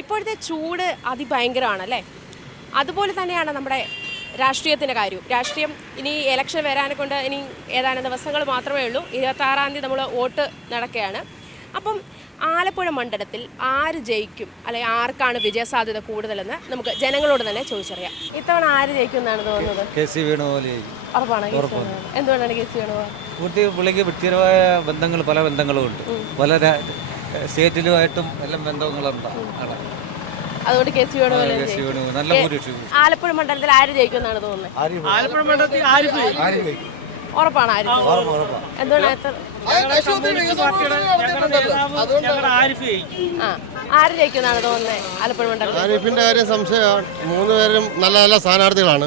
ഇപ്പോഴത്തെ ചൂട് അതിഭയങ്കരമാണല്ലേ? അതുപോലെ തന്നെയാണ് നമ്മുടെ രാഷ്ട്രീയത്തിൻ്റെ കാര്യവും. രാഷ്ട്രീയം ഇനി ഇലക്ഷൻ വരാനെ കൊണ്ട് ഇനി ഏതാനും ദിവസങ്ങൾ മാത്രമേ ഉള്ളൂ. 26-ാം തീയതി നമ്മൾ വോട്ട് നടക്കുകയാണ്. അപ്പം ആലപ്പുഴ മണ്ഡലത്തിൽ ആര് ജയിക്കും, അല്ലെങ്കിൽ ആർക്കാണ് വിജയസാധ്യത കൂടുതലെന്ന് നമുക്ക് ജനങ്ങളോട് തന്നെ ചോദിച്ചറിയാം. ഇത്തവണ ആര് ജയിക്കും എന്നാണ് തോന്നുന്നത്? KC വേണുപോലെ. ഉറപ്പാണ്? എന്തുകൊണ്ടാണ് KC വേണുഗോപാൽ? പുള്ളിക്ക് വ്യക്തിപരമായ ബന്ധങ്ങൾ, പല ബന്ധങ്ങളും ഉണ്ട്. പല സ്റ്റേറ്റിലുമായിട്ടും എല്ലാം ബന്ധങ്ങളുണ്ട്. അതുകൊണ്ട് KC വേണുഗോപാൽ നല്ല ഭൂരിപക്ഷം. ആലപ്പുഴ മണ്ഡലത്തിൽ ആര് ജയിക്കും എന്നാണ് തോന്നുന്നത്? ആലപ്പുഴ മണ്ഡലത്തിൽ ഉറപ്പാണ്? എന്തുകൊണ്ടാണ്? ആര് ജയിക്കുന്നാണ് തോന്നുന്നത് ആലപ്പുഴ മണ്ഡലത്തിൽ? ആരിഫിന്റെ കാര്യം സംശയമാണ്. 3 പേരും നല്ല നല്ല സ്ഥാനാർത്ഥികളാണ്.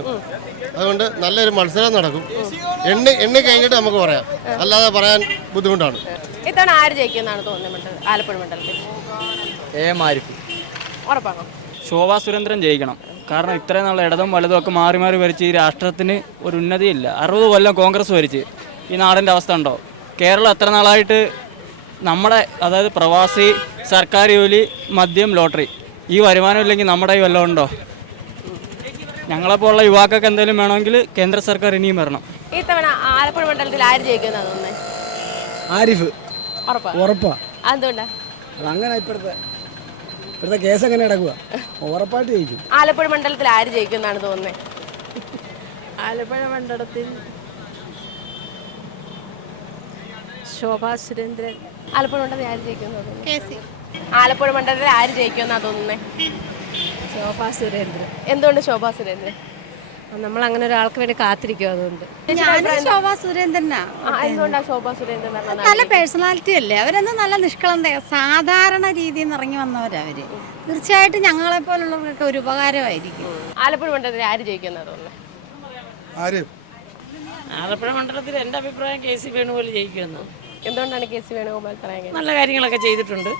അതുകൊണ്ട് നല്ലൊരു മത്സരം നടക്കും. എണ്ണി കഴിഞ്ഞിട്ട് നമുക്ക് പറയാം, അല്ലാതെ പറയാൻ ബുദ്ധിമുട്ടാണ്. ഇത്തവണ ആര് ജയിക്കുന്നാണ് തോന്നുന്നത് ആലപ്പുഴ മണ്ഡലത്തിൽ? ഉറപ്പാണോ? ശോഭാ സുരേന്ദ്രൻ ജയിക്കണം. കാരണം ഇത്രയും നാൾ ഇടതും വലതും ഒക്കെ മാറി മാറി ഭരിച്ച് ഈ രാഷ്ട്രത്തിന് ഒരു ഉന്നതിയില്ല. 60 കൊല്ലം കോൺഗ്രസ് ഭരിച്ച് ഈ നാടിൻ്റെ അവസ്ഥ ഉണ്ടോ? കേരളം എത്ര നാളായിട്ട് നമ്മുടെ, അതായത് പ്രവാസി, സർക്കാർ ജോലി, മദ്യം, ലോട്ടറി, ഈ വരുമാനം ഇല്ലെങ്കിൽ നമ്മുടെ ഈ വല്ലതും ഉണ്ടോ? ഞങ്ങളെപ്പോലുള്ള യുവാക്കൾക്ക് എന്തെങ്കിലും വേണമെങ്കിൽ കേന്ദ്ര സർക്കാർ ഇനിയും വരണം. ഇത്തവണ ആലപ്പുഴ മണ്ഡലത്തിൽ ആര് ജയിക്കുന്നാണ് തോന്നുന്നത്? ആരിഫ്. ഉറപ്പാ? എന്തുകൊണ്ടാ അങ്ങനെ? ഇപ്പോഴത്തെ കേസ് എങ്ങനെ നടക്കുക? ഉറപ്പായിട്ട് ജയിക്കും. ആലപ്പുഴ മണ്ഡലത്തിൽ ആര് ജയിക്കുന്നാണ് തോന്നുന്നത്? ആലപ്പുഴ മണ്ഡലത്തിൽ ശോഭാ സുരേന്ദ്രൻ. ആലപ്പുഴ മണ്ഡലത്തിൽ ആര് ജയിക്കുമെന്ന് തോന്നുന്നു? ആലപ്പുഴ മണ്ഡലത്തിൽ ആര് ജയിക്കുമെന്നാ തോന്നുന്നത്? ശോഭാ സുരേന്ദ്രൻ. എന്തുകൊണ്ട് ശോഭാ സുരേന്ദ്രൻ? നമ്മൾ അങ്ങനെ ഒരാൾക്ക് വേണ്ടി കാത്തിരിക്കും. അതുകൊണ്ട് ശോഭാ സുരേന്ദ്രനാ. എന്തുകൊണ്ടാണ് ശോഭാ സുരേന്ദ്രൻ? നല്ല പേഴ്സണാലിറ്റി അല്ലേ, അവരെന്ന് നല്ല നിഷ്കളങ്ക സാധാരണ രീതിയിൽ നിന്ന് ഇറങ്ങി വന്നവരവര്. തീർച്ചയായിട്ടും ഞങ്ങളെ പോലുള്ളവർക്കൊക്കെ ഒരു ഉപകാരമായിരിക്കും. ആലപ്പുഴ മണ്ഡലത്തിൽ ആര് ജയിക്കുമെന്നാ തോന്നുന്നത്? ആലപ്പുഴ മണ്ഡലത്തിൽ എൻ്റെ അഭിപ്രായം KC വേണുഗോപാൽ ജയിക്കുമെന്ന്. എന്തുകൊണ്ടാണ് KC വേണുഗോപാൽ പറയാൻ? നല്ല കാര്യങ്ങളൊക്കെ ചെയ്തിട്ടുണ്ട്,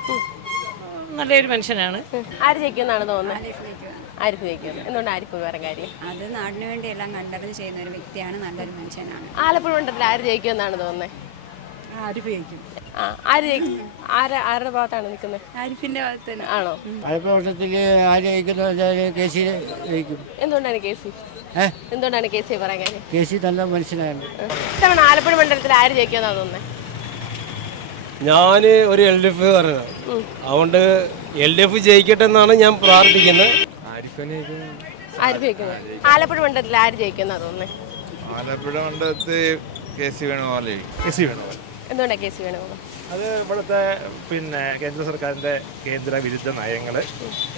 നല്ലൊരു മനുഷ്യനാണ്. ആര് ജയിക്കുമെന്നാണ് തോന്നുന്നത്? ആരിഫ് ജയിക്കുന്നത്. എന്തുകൊണ്ട് ആരിഫ് വേറെ കാര്യം? അത് നാടിന് വേണ്ടി എല്ലാം കണ്ടറിഞ്ഞ് ചെയ്യുന്ന ഒരു വ്യക്തിയാണ്, നല്ലൊരു മനുഷ്യനാണ്. ആലപ്പുഴ മണ്ഡലത്തിൽ ആര് ജയിക്കുമെന്നാണ് തോന്നുന്നത്? ആരിഫ് ജയിക്കും. ആര് ജയിക്കും? ആരുടെ ഭാഗത്താണ് നിൽക്കുന്നത്? ആരിഫിന്റെ ഭാഗത്ത് തന്നെ. ആണോ? ആലപ്പുഴ മണ്ഡലത്തിൽ ആര് ജയിക്കുന്നത്? KC ജയിക്കും. എന്തുകൊണ്ടാണ് KC? എന്തുകൊണ്ടാണ് KC പറയാൻ കാര്യം? KC നല്ല മനുഷ്യനാണ്. ഇത്തവണ ആലപ്പുഴ മണ്ഡലത്തിൽ ആര് ജയിക്കുമെന്നാണ് തോന്നുന്നത്? ഞാൻ ഒരു LDF പറഞ്ഞത്, അതുകൊണ്ട് LDF ജയിക്കട്ടെ എന്നാണ് ഞാൻ പ്രാർത്ഥിക്കുന്നത്. ആര് ജയിക്കുന്നത്? ആലപ്പുഴ മണ്ഡലത്തിൽ ആര് ജയിക്കുമെന്നാ തോന്നുന്നത്? ആലപ്പുഴ മണ്ഡലത്തിൽ KC വേണുഗോപാൽ. എന്തുകൊണ്ടാണ് KC വേണുഗോപാൽ? അത് ഇവിടുത്തെ കേന്ദ്ര സർക്കാരിൻ്റെ കേന്ദ്ര വിരുദ്ധ നയങ്ങൾ,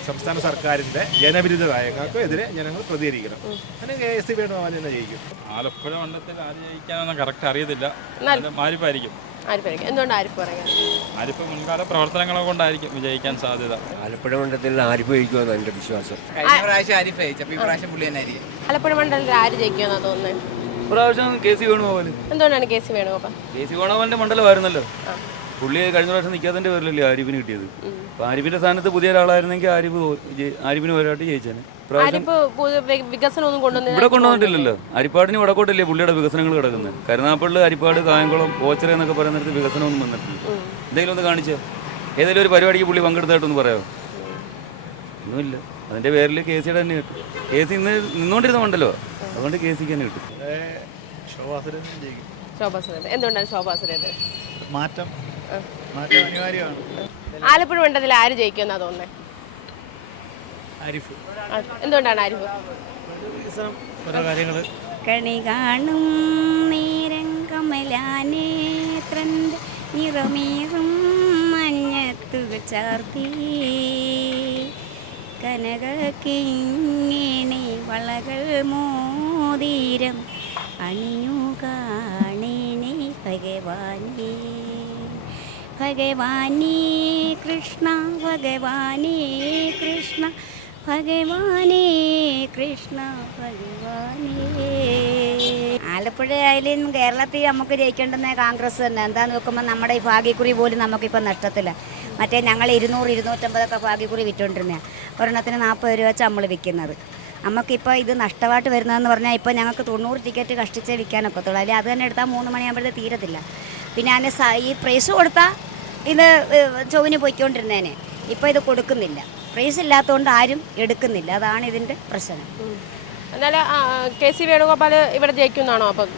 സംസ്ഥാന സർക്കാരിൻ്റെ ജനവിരുദ്ധ നയങ്ങൾക്ക് എതിരെ ജനങ്ങൾ പ്രതികരിക്കണം. അങ്ങനെ KC വേണുഗോപാൽ തന്നെ ജയിക്കും. ആലപ്പുഴ മണ്ഡലത്തിൽ ആര് ജയിക്കാനൊന്നും കറക്റ്റ് അറിയത്തില്ല. ആരിഫായിരിക്കും. എന്തുകൊണ്ട് ആരിഫ് പറയാൻ? ആരിഫ് മുൻകാല പ്രവർത്തനങ്ങളെ കൊണ്ടായിരിക്കും വിജയിക്കാൻ സാധ്യത. ആലപ്പുഴ മണ്ഡലത്തിൽ ആരിഫ് ജയിക്കുമെന്ന് എൻ്റെ വിശ്വാസം. ആലപ്പുഴ മണ്ഡലത്തിൽ ആര് ജയിക്കുമെന്നാ തോന്നുന്നത്? ഇപ്രാവശ്യം KC വേണുഗോപാൽ. എന്തുകൊണ്ടാണ് KC വേണുഗോപാൽ? KC വേണുഗോപാലിന്റെ മണ്ഡലമായിരുന്നല്ലോ. പുള്ളി കഴിഞ്ഞ പ്രാവശ്യം നിൽക്കാത്തതിന്റെ പേരിലല്ലേ ആരിഫിന് കിട്ടിയത്. അപ്പൊ ആരിഫിന്റെ സ്ഥാനത്ത് പുതിയ ഒരാളായിരുന്നെങ്കിൽ ആരിഫിന് ഒരാട്ട് ജയിച്ചാണ്. ഇവിടെ കൊണ്ടുവന്നിട്ടില്ലല്ലോ. അരിപ്പാടിന് വടക്കോട്ടല്ലേ പുള്ളിയുടെ വികസനങ്ങൾ കിടക്കുന്നത്. കരുനാപ്പള്ളി, അരിപ്പാട്, കായംകുളം, ഓച്ചറ എന്നൊക്കെ പറയുന്നിടത്ത് വികസനമൊന്നും വന്നിട്ടില്ല. എന്തെങ്കിലും ഒന്ന് കാണിച്ചോ? ഏതെങ്കിലും ഒരു പരിപാടിക്ക് പുള്ളി പങ്കെടുത്തായിട്ടൊന്ന് പറയാമോ? ഒന്നുമില്ല. അതിന്റെ പേരിൽ KCയുടെ തന്നെ കിട്ടും. KC ഇന്ന് നിന്നോണ്ടിരുന്ന മണ്ടല്ലോ, അതുകൊണ്ട് KCക്ക് തന്നെ കിട്ടും. എന്തുകൊണ്ടാണ് ശോഭാ സുരേന്ദ്രൻ? മാറ്റം അനിവാര്യമാണ്. ആലപ്പുഴ മണ്ഡലത്തിൽ ആര് ജയിക്കുമെന്നാ തോന്നുന്നത്? ആരിഫ്. എന്തുകൊണ്ടാണ് ആരിഫ്? കണി കാണും നേരം കമലാനേത്രന്റെ നിറമേറും മഞ്ഞത്തു ചാർത്തി കനകിങ്ങനെ വളകൾ മോതിരം അണിയു കാണേണേ ഭഗവാനേ. ഭഗവാനേ കൃഷ്ണ, ഭഗവാനേ കൃഷ്ണ, ഭഗവാനേ കൃഷ്ണ, ഭഗവാനേ. ആലപ്പുഴ ആയാലും കേരളത്തിൽ നമുക്ക് ജയിക്കേണ്ടുന്ന കോൺഗ്രസ് തന്നെ. എന്താന്ന് നോക്കുമ്പോൾ നമ്മുടെ ഈ ഭാഗ്യക്കുറി പോലും നമുക്കിപ്പോൾ നഷ്ടത്തില്ല. മറ്റേ ഞങ്ങൾ 200-250 ഭാഗ്യക്കുറി വിറ്റുകൊണ്ടിരുന്ന ഒരെണ്ണത്തിന് 40 രൂപ വെച്ച് നമ്മൾ വിൽക്കുന്നത്. നമുക്കിപ്പോൾ ഇത് നഷ്ടമായിട്ട് വരുന്നതെന്ന് പറഞ്ഞാൽ ഇപ്പോൾ ഞങ്ങൾക്ക് 90 ടിക്കറ്റ് കഷ്ടിച്ചേ വിൽക്കാനൊക്കത്തുള്ളൂ. അല്ലെങ്കിൽ അത് തന്നെ എടുത്താൽ 3 മണിയാകുമ്പോഴത്തേക്ക് തീരത്തില്ല. പിന്നെ അതിന് ഈ പ്രൈസ് കൊടുത്താൽ ഇത് ചൊവ്വിന് പോയിക്കൊണ്ടിരുന്നേനെ. ഇപ്പോൾ ഇത് കൊടുക്കുന്നില്ല. പ്രൈസ് ഇല്ലാത്തതുകൊണ്ട് ആരും എടുക്കുന്നില്ല. അതാണ് ഇതിൻ്റെ പ്രശ്നം. എന്നാലും KC വേണുഗോപാൽ ഇവിടെ ജയിക്കുന്നാണോ അപ്പം?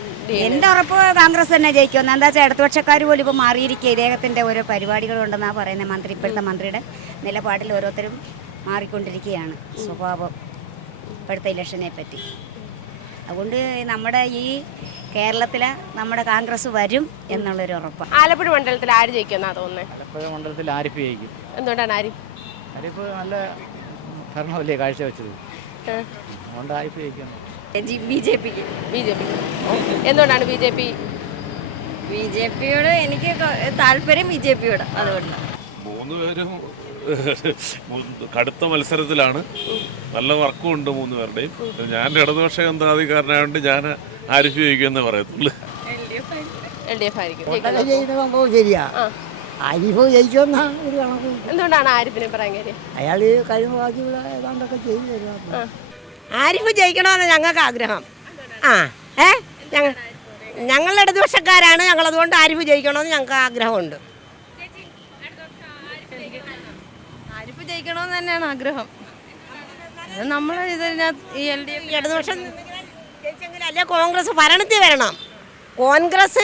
എൻ്റെ ഉറപ്പ് കോൺഗ്രസ് തന്നെ ജയിക്കുമെന്ന്. എന്താ വെച്ചാൽ ഇടതുപക്ഷക്കാർ പോലും ഇപ്പോൾ മാറിയിരിക്കുക. ഇദ്ദേഹത്തിൻ്റെ ഓരോ പരിപാടികളുണ്ടെന്നാണ് പറയുന്നത്. മന്ത്രി ഇപ്പോഴത്തെ മന്ത്രിയുടെ നിലപാടിൽ ഓരോരുത്തരും മാറിക്കൊണ്ടിരിക്കുകയാണ് സ്വഭാവം ഇപ്പോഴത്തെ ഇലക്ഷനെ പറ്റി. അതുകൊണ്ട് നമ്മുടെ ഈ കേരളത്തിലെ നമ്മുടെ കോൺഗ്രസ് വരും എന്നുള്ളൊരു ഉറപ്പാണ്. ആലപ്പുഴ മണ്ഡലത്തിൽ ആര് ജയിക്കുമെന്നാണ് തോന്നുന്നത്? ആലപ്പുഴ മണ്ഡലത്തിൽ ആരിഫ് ജയിക്കും. എന്തുകൊണ്ടാണ് ആരിഫ്? ആരിഫ് നല്ല ഭരണമല്ലേ കാഴ്ചവെച്ചത്, അതുകൊണ്ട് ആരിഫ് ജയിക്കണം. BJP. എന്തുകൊണ്ടാണ് BJP? BJPയോട് എനിക്ക് താല്പര്യം BJPയോട്. അതുകൊണ്ട് 3 പേരും കടുത്ത മത്സരത്തിലാണ്. നല്ല വർക്കും ഉണ്ട് 3 പേരുടെയും. ഞാൻ ഇടതുപക്ഷ ചിന്താഗതിക്കാരനായതുകൊണ്ട് ഞാൻ ആരിഫ് ജയിക്കുമെന്നേ പറയത്തുള്ളൂ. LDF ആയിരിക്കും. സംഭവം ശരിയാ, ആരിഫ് ജയിക്കുമെന്നാ ഒരു കണക്ക്. എന്തുകൊണ്ടാണ് ആരിഫിനെ പറയാൻ കാര്യം? അയാൾ കഴിഞ്ഞ ബാക്കിയുള്ള ഏതാണ്ടൊക്കെ ചെയ്തു തരുന്നത്. ആരിഫ് ജയിക്കണമെന്ന് ഞങ്ങൾക്ക് ആഗ്രഹം. ഞങ്ങൾ ഇടതുപക്ഷക്കാരാണ്. ഞങ്ങളതുകൊണ്ട് ആരിഫ് ജയിക്കണമെന്ന് ഞങ്ങൾക്ക് ആഗ്രഹമുണ്ട്. ആരിഫ് ജയിക്കണമെന്ന് തന്നെയാണ് ആഗ്രഹം. നമ്മൾ ഇതിനകത്ത് ഇടതുപക്ഷം ജയിച്ചെങ്കിലല്ലേ കോൺഗ്രസ് ഭരണത്തിൽ വരണം. കോൺഗ്രസ്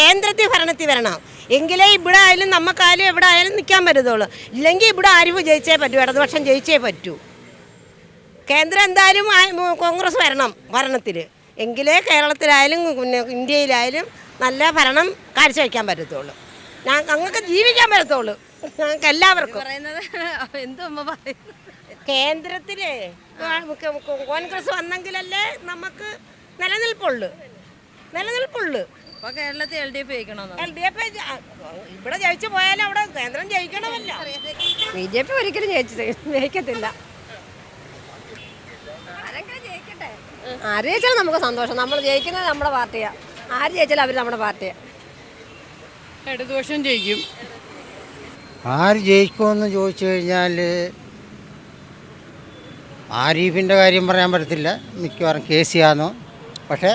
കേന്ദ്രത്തിൽ ഭരണത്തിൽ വരണം. എങ്കിലേ ഇവിടെ ആയാലും നമുക്കായാലും എവിടെ ആയാലും നിൽക്കാൻ പറ്റത്തുള്ളൂ. ഇല്ലെങ്കിൽ ഇവിടെ ആരിഫ് ജയിച്ചേ പറ്റൂ, ഇടതുപക്ഷം ജയിച്ചേ പറ്റൂ. കേന്ദ്രം എന്തായാലും കോൺഗ്രസ് വരണം ഭരണത്തിൽ. എങ്കിലേ കേരളത്തിലായാലും പിന്നെ ഇന്ത്യയിലായാലും നല്ല ഭരണം കാഴ്ചവെക്കാൻ പറ്റത്തുള്ളൂ. ഞങ്ങൾക്ക് ജീവിക്കാൻ പറ്റത്തുള്ളൂ. ഞങ്ങൾക്ക് എല്ലാവർക്കും കേന്ദ്രത്തിൽ കോൺഗ്രസ് വന്നെങ്കിലല്ലേ നമുക്ക് നിലനിൽപ്പുള്ളൂ. അപ്പോൾ കേരളത്തിൽ LDF ജയിക്കണമെന്ന്. LDF ഇവിടെ ജയിച്ചു പോയാലും അവിടെ കേന്ദ്രം ജയിക്കണമല്ലോ. BJP ഒരിക്കലും ജയിക്കത്തില്ല. ആര് ജയിച്ചാലും നമുക്ക് സന്തോഷം. നമ്മൾ ജയിക്കുന്നത് നമ്മുടെ പാർട്ടിയാണ്. ആര് ജയിച്ചാലും അവർ നമ്മുടെ പാർട്ടിയാണ്. ഇടതുപക്ഷം ജയിക്കും. ആര് ജയിക്കുമെന്ന് ചോദിച്ചു കഴിഞ്ഞാൽ ആരിഫിൻ്റെ കാര്യം പറയാൻ പറ്റത്തില്ല, മിക്കവാറും KC ആണോ. പക്ഷേ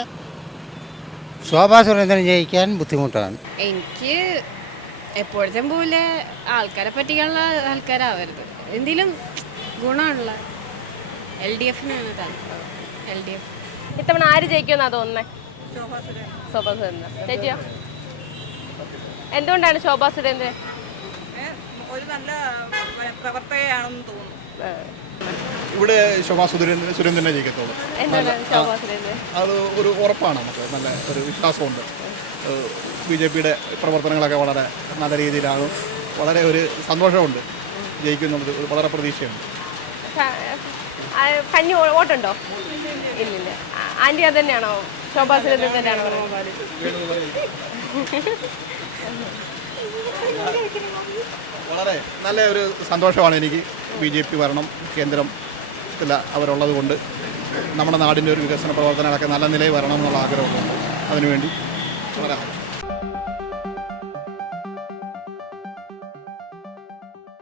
ശോഭാ സുരേന്ദ്രൻ ജയിക്കാൻ ബുദ്ധിമുട്ടാണ്. എനിക്ക് എപ്പോഴത്തെ പോലെ ആൾക്കാരെ പറ്റിക്കാനുള്ള ആൾക്കാരാവരുത്, എന്തെങ്കിലും ഗുണമുള്ള LDFനാണ് താല്പര്യം. LDF. ഇത്തവണ ആര് ജയിക്കുമെന്നാണ് തോന്നുന്നത്? ശോഭാ സുരേന്ദ്രൻ. ചേച്ചിയോ? എന്തുകൊണ്ടാണ് ശോഭാ സുരേന്ദ്രൻ? ഒരു നല്ല പ്രവർത്തകയാണെന്ന് തോന്നുന്നു. ഇവിടെ ശോഭാ സുരേന്ദ്രനെ ജയിക്കത്തുള്ളൂ. എന്തുകൊണ്ടാണ് ശോഭാ സുരേന്ദ്രൻ? അത് ഒരു ഉറപ്പാണ്. നമുക്ക് നല്ല ഒരു വിശ്വാസമുണ്ട്. BJPയുടെ പ്രവർത്തനങ്ങളൊക്കെ വളരെ നല്ല രീതിയിലാണ്. വളരെ ഒരു സന്തോഷമുണ്ട്. ജയിക്കുന്നുള്ളത് വളരെ പ്രതീക്ഷയുണ്ട്. കഞ്ഞി വോട്ടുണ്ടോ? ഇല്ലില്ല. ആൻറ്റി അത് തന്നെയാണോ? ശോഭാ സുരേന്ദ്രൻ തന്നെയാണോ? വളരെ നല്ല ഒരു സന്തോഷമാണ് എനിക്ക്. BJP ഭരണം കേന്ദ്രത്തിൽ അവരുള്ളത് കൊണ്ട് നമ്മുടെ നാടിൻ്റെ ഒരു വികസന പ്രവർത്തനങ്ങളൊക്കെ നല്ല നിലയിൽ വരണം എന്നുള്ള ആഗ്രഹമുണ്ട്. അതിനുവേണ്ടി വളരെ